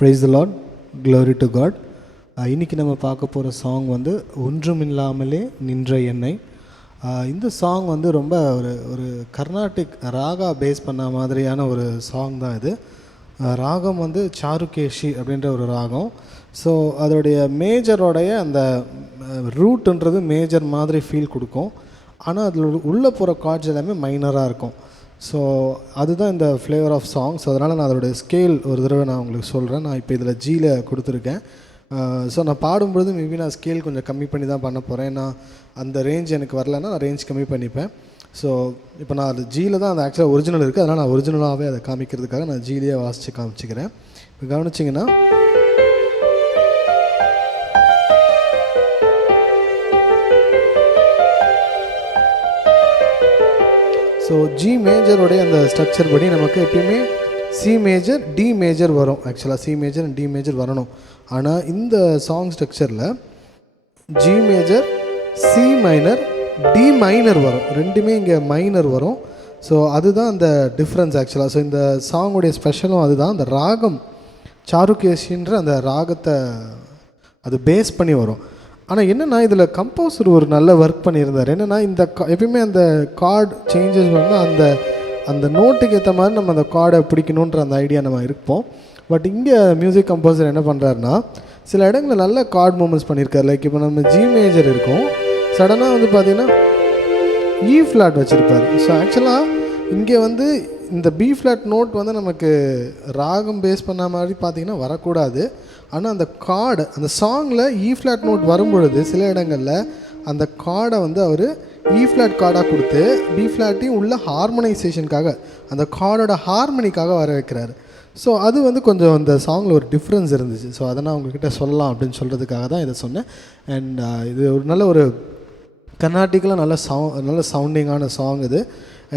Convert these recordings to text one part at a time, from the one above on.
Price the lord, glory to God. இன்றைக்கி நம்ம பார்க்க போகிற சாங் வந்து ஒன்றுமில்லாமலே நின்ற எண்ணெய். இந்த சாங் வந்து ரொம்ப ஒரு கர்நாடிக் ராகா பேஸ் பண்ண மாதிரியான ஒரு சாங் தான் இது. ராகம் வந்து சாருகேஷி அப்படின்ற ஒரு ராகம். ஸோ அதோடைய மேஜரோடைய அந்த ரூட்டுன்றது மேஜர் மாதிரி ஃபீல் கொடுக்கும். ஆனால் அதில் உள்ளே போகிற கார்ட்ஸ் எல்லாமே மைனராக இருக்கும். ஸோ அதுதான் இந்த ஃப்ளேவர் ஆஃப் சாங். ஸோ அதனால் நான் அதோடய ஸ்கேல் ஒரு தடவை நான் உங்களுக்கு சொல்கிறேன். நான் இப்போ இதில் ஜியில் கொடுத்துருக்கேன். ஸோ நான் பாடும்பொழுது மேபி நான் ஸ்கேல் கொஞ்சம் கம்மி பண்ணி தான் பண்ண போகிறேன். நான் அந்த ரேஞ்ச் எனக்கு வரலன்னா நான் ரேஞ்ச் கம்மி பண்ணிப்பேன். ஸோ இப்போ நான் அது ஜியில் தான் அந்த ஆக்சுவலாக ஒரிஜினல் இருக்குது. அதனால் நான் ஒரிஜினலாகவே அதை காமிக்கிறதுக்காக நான் ஜிலேயே வாசித்து காமிச்சிக்கிறேன். இப்போ கவனிச்சிங்கன்னா, ஸோ ஜி மேஜருடைய அந்த ஸ்ட்ரக்சர் படி நமக்கு எப்பயுமே சி மேஜர் டி மேஜர் வரும். ஆக்சுவலாக C major and D major வரணும். ஆனால் இந்த சாங் ஸ்ட்ரக்சரில் G major, C minor, D minor வரும். ரெண்டுமே இங்கே மைனர் வரும். ஸோ அதுதான் அந்த டிஃப்ரென்ஸ் ஆக்சுவலாக. ஸோ இந்த சாங்குடைய ஸ்பெஷலும் அதுதான். அந்த ராகம் சாருகேஷின்ற அந்த ராகத்தை அது பேஸ் பண்ணி வரும். ஆனால் என்னென்னா இதில் கம்போசர் ஒரு நல்ல ஒர்க் பண்ணியிருந்தார். என்னென்னா இந்த எப்பயுமே அந்த கார்டு சேஞ்சஸ் வந்து அந்த நோட்டுக்கு ஏற்ற மாதிரி நம்ம அந்த கார்டை பிடிக்கணுன்ற அந்த ஐடியா நம்ம இருப்போம். பட் இங்கே மியூசிக் கம்போசர் என்ன பண்ணுறாருன்னா, சில இடங்களில் நல்ல கார்டு மூமெண்ட்ஸ் பண்ணியிருக்காரு. லைக் இப்போ நம்ம ஜி மேஜர் இருக்கும், சடனாக வந்து பார்த்திங்கன்னா இ ஃப்ளாட் வச்சுருப்பார். ஸோ ஆக்சுவலாக இங்கே வந்து இந்த பி ஃப்ளாட் நோட் வந்து நமக்கு ராகம் பேஸ் பண்ண மாதிரி பார்த்திங்கன்னா வரக்கூடாது. ஆனால் அந்த கார்டு அந்த சாங்கில் இ ஃப்ளாட் நோட் வரும்பொழுது சில இடங்களில் அந்த கார்டை வந்து அவர் இ ஃப்ளாட் கார்டாக கொடுத்து பி ஃப்ளாட்டையும் உள்ள ஹார்மனைசேஷனுக்காக அந்த கார்டோட ஹார்மனிக்காக வர வைக்கிறாரு. ஸோ அது வந்து கொஞ்சம் அந்த சாங்கில் ஒரு டிஃப்ரென்ஸ் இருந்துச்சு. ஸோ அதை நான் உங்கள்கிட்ட சொல்லலாம் அப்படின்னு சொல்கிறதுக்காக தான் இதை சொன்னேன். அண்ட் இது ஒரு நல்ல ஒரு கர்நாடிக்கில் நல்ல சவுண்டிங்கான சாங் இது.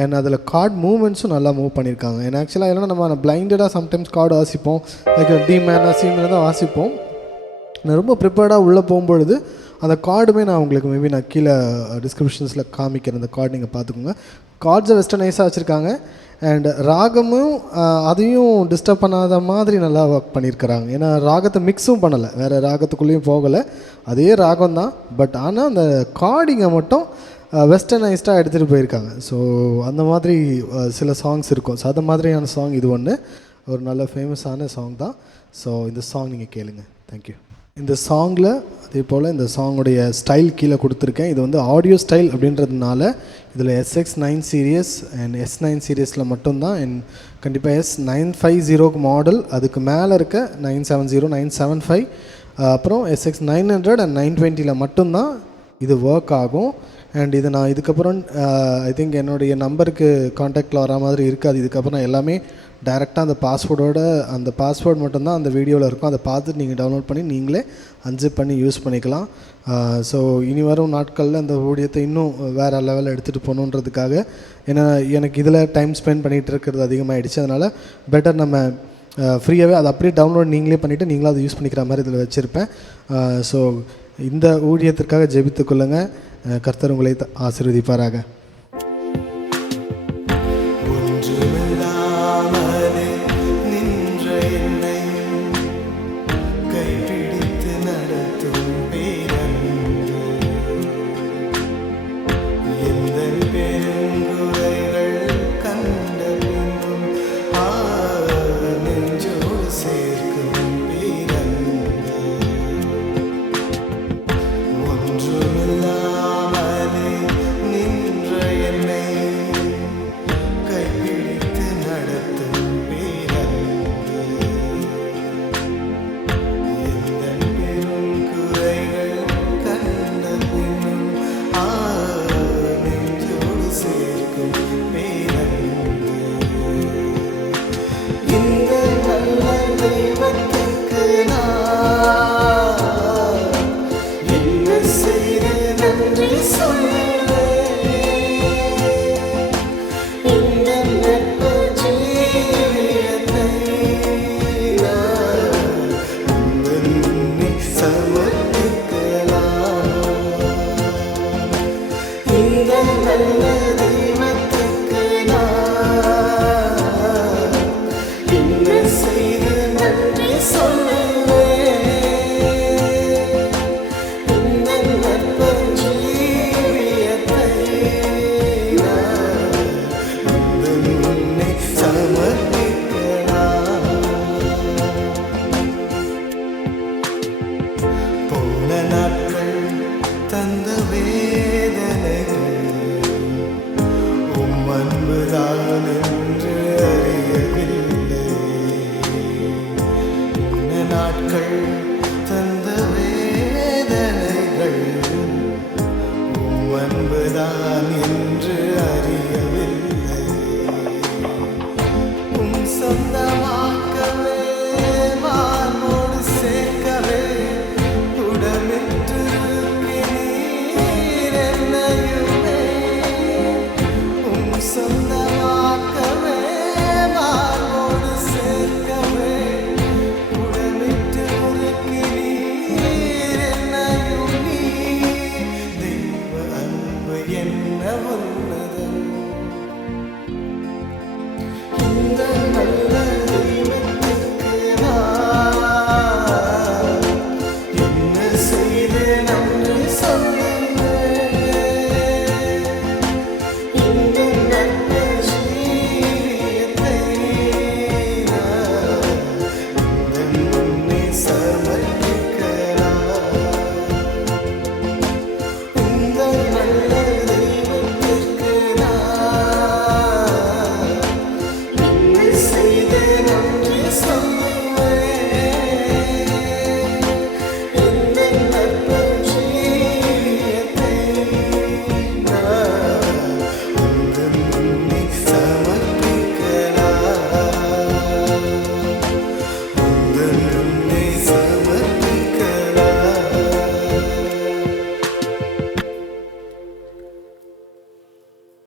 அண்ட் அதில் கார்டு மூவ்மெண்ட்ஸும் நல்லா மூவ் பண்ணியிருக்காங்க. ஏன்னா ஆக்சுவலாக இல்லைனா நம்ம பிளைண்டடாக சம்டைம்ஸ் கார்டு வாசிப்போம், லைக் டி மேனா சி மேனா தான் வாசிப்போம். நான் ரொம்ப ப்ரிப்பேர்டாக உள்ளே போகும்பொழுது அந்த கார்டுமே நான் உங்களுக்கு மேபி நான் கீழே டிஸ்கிரிப்ஷன்ஸில் காமிக்கிறேன். அந்த கார்டு நீங்கள் பார்த்துக்கோங்க. கார்ட்ஸை வெஸ்டர்னைஸாக வச்சுருக்காங்க. அண்ட் ராகமும் அதையும் டிஸ்டர்ப் பண்ணாத மாதிரி நல்லா ஒர்க் பண்ணியிருக்கிறாங்க. ஏன்னா ராகத்தை மிக்ஸும் பண்ணலை, வேறு ராகத்துக்குள்ளேயும் போகலை, அதே ராகம் தான். பட் ஆனால் அந்த கார்டிங்கை மட்டும் வெஸ்டர்னைஸ்டாக எடுத்துகிட்டு போயிருக்காங்க. ஸோ அந்த மாதிரி சில சாங்ஸ் இருக்கும். ஸோ அந்த மாதிரியான சாங் இது ஒன்று ஒரு நல்ல ஃபேமஸான சாங் தான். ஸோ இந்த சாங் நீங்கள் கேளுங்க. தேங்க்யூ. இந்த சாங்கில் அதே போல் இந்த சாங்குடைய ஸ்டைல் கீழே கொடுத்துருக்கேன். இது வந்து ஆடியோ ஸ்டைல் அப்படின்றதுனால இதில் SX9 சீரியஸ் அண்ட் S9 சீரியஸில் மட்டும்தான். அண்ட் கண்டிப்பாக S950 மாடல், அதுக்கு மேலே இருக்க 970, 975, அப்புறம் SX900 அண்ட் 920 மட்டும்தான் இது ஒர்க் ஆகும். அண்ட் இது நான் இதுக்கப்புறம் ஐ திங்க் என்னுடைய நம்பருக்கு காண்டாக்டில் வர மாதிரி இருக்காது. இதுக்கப்புறம் நான் எல்லாமே டைரெக்டாக அந்த பாஸ்வேர்டு மட்டும்தான் அந்த வீடியோவில் இருக்கும். அதை பார்த்துட்டு நீங்கள் டவுன்லோட் பண்ணி நீங்களே அன்சிப் பண்ணி யூஸ் பண்ணிக்கலாம். ஸோ இனி வரும் நாட்களில் அந்த ஊழியத்தை இன்னும் வேறு லெவலில் எடுத்துகிட்டு போகணுன்றதுக்காக, ஏன்னா எனக்கு இதில் டைம் ஸ்பெண்ட் பண்ணிகிட்டு இருக்கிறது அதிகமாகிடுச்சு. அதனால் பெட்டர் நம்ம ஃப்ரீயாகவே அதை அப்படியே டவுன்லோட் நீங்களே பண்ணிவிட்டு நீங்களும் அதை யூஸ் பண்ணிக்கிற மாதிரி இதில் வச்சுருப்பேன். ஸோ இந்த ஊழியத்திற்காக ஜெபித்துக் கொள்ளுங்கள். கர்த்தர் உங்களை ஆசீர்வதிப்பாராக. செய்து நன்றி சொல்லுவேன்.